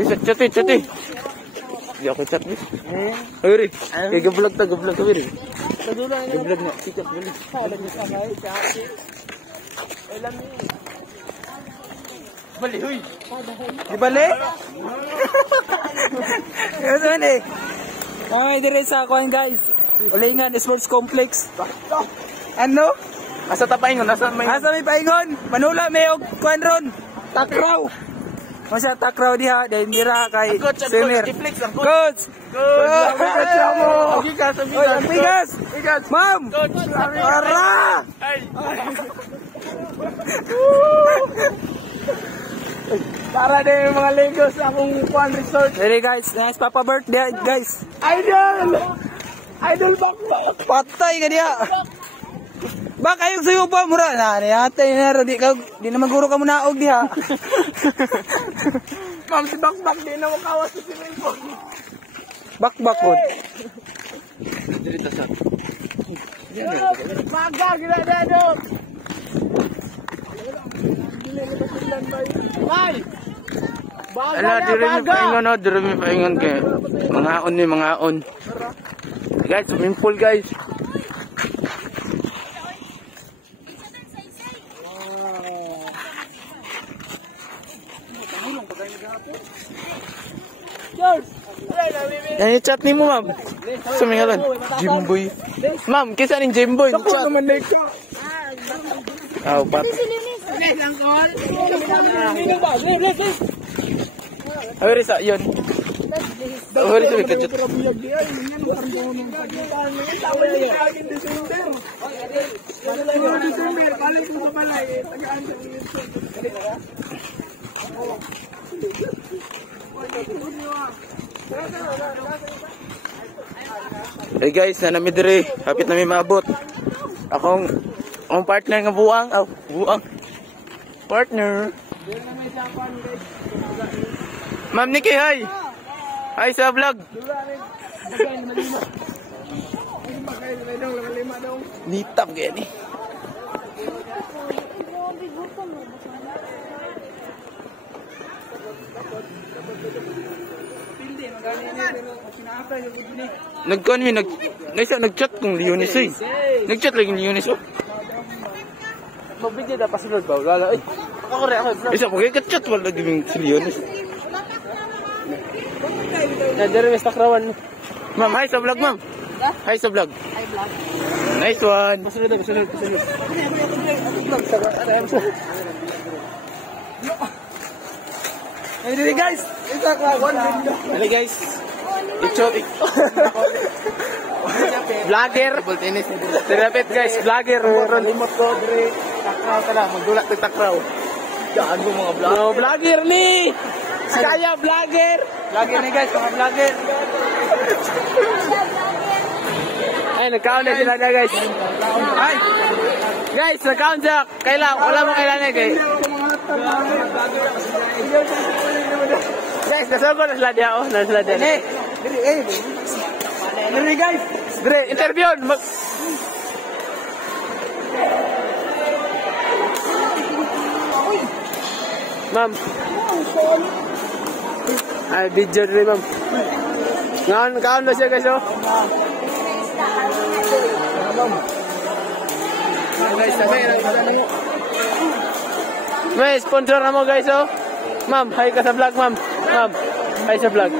Chat. Di ako chat ni. Hurry. Gablog ta hurry. Gablog na. Sikap balik. Bali, huy. Di bali? Yan eh. Okay, dire sa kuan guys. Ulingan Sports Complex. Ano? Asa ta paingon? Asa may paingon? Manula may og kuan ron. Takraw. Masya takraw diha dahil dira kay Semir. Coach! Bigas! Ma'am! Ara! Para din mga Legos akong Juan Resort. Ready guys, nice Papa birthday guys. Idol bakbak. Patay ka diha. Bak ayog sayo pa mura na ni ate na di na maguro ka muna og diha. Ma'am si bakbak di na makawas sa cellphone. Bakbak ko. Dito sa. Baga gila dado. Bay. Ala diri mi paingon no, diri mi paingon kay mga on. Guys, swimming pool guys. Yan yung chat ni mo, ma'am. Sumingalan. Jimboy. Ma'am, kisa rin Jimboy. Chat. Oh, bat. Hurry sa, yun. Hurry sa, kachat. Hey guys, nanami dire, hapit na may maabot. Akong partner nga buang, buang. Partner. Ma'am Nikki, hi. Hi sa vlog. Nitap kaya ni. Nag-chat kung Leonis eh. Nag-chat lagi Leonis oh. Magbigay na pasunod ba? Wala ay. Ako rin ako. Isa ko kay chat wala lagi si Leonis. Nadere mes takrawan. Ma'am, hi sa vlog, ma'am. Hi sa vlog. Hi vlog. Nice one. Pasunod. Hey guys. Hey guys. Ichotik. Vlogger. Terapet guys, vlogger. Meron limot ko dire. Takraw ka na, magdulak ng takraw. Daan mo mga vlogger. No, vlogger ni. Kaya vlogger. Vlogger ni guys, mga vlogger. Ay, nag-count na sila na guys. Ay. Guys, nag-count siya. Wala mo kailangan kay. Guys, nasugod na sila diya, oh. Nasila diya. Diri guys. Diri, interview. Ma'am. Ay, video diri, ma'am. Ngaon na siya guys, oh. Guys, may sponsor na mo guys, oh. Ma'am, hi ka sa vlog, ma'am. Ma'am, hi sa vlog.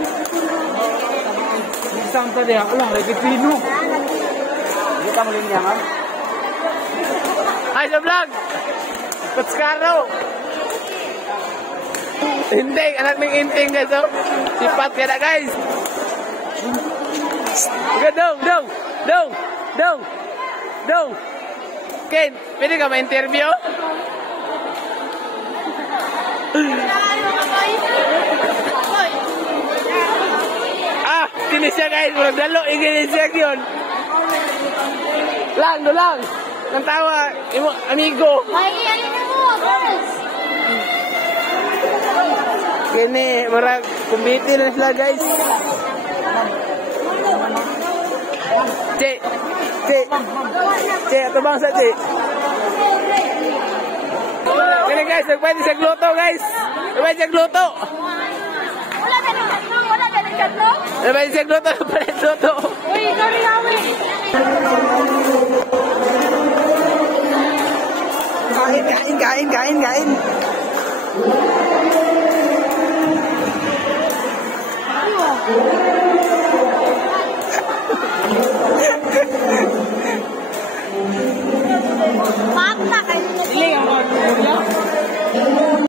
Sampai dia, Allah lagi pinu. Kita melinya, ma'am. Hi sa vlog. Patskaro. Inting, anak ng inting guys, oh. Sipat ka na guys. Dong. Ken, pwede ka ma-interview? Kinis siya guys, murag dalo, ikinis siya yun. Lang. Nang tawa, amigo. Kini, murag, kumbiti na sila guys. Cik, ato bangsa cik. Kini guys, nagpwede siya gluto guys. Nagpwede siya gluto. Ano ba yung segluto? Palit-luto. Uy, kami namin. Kain.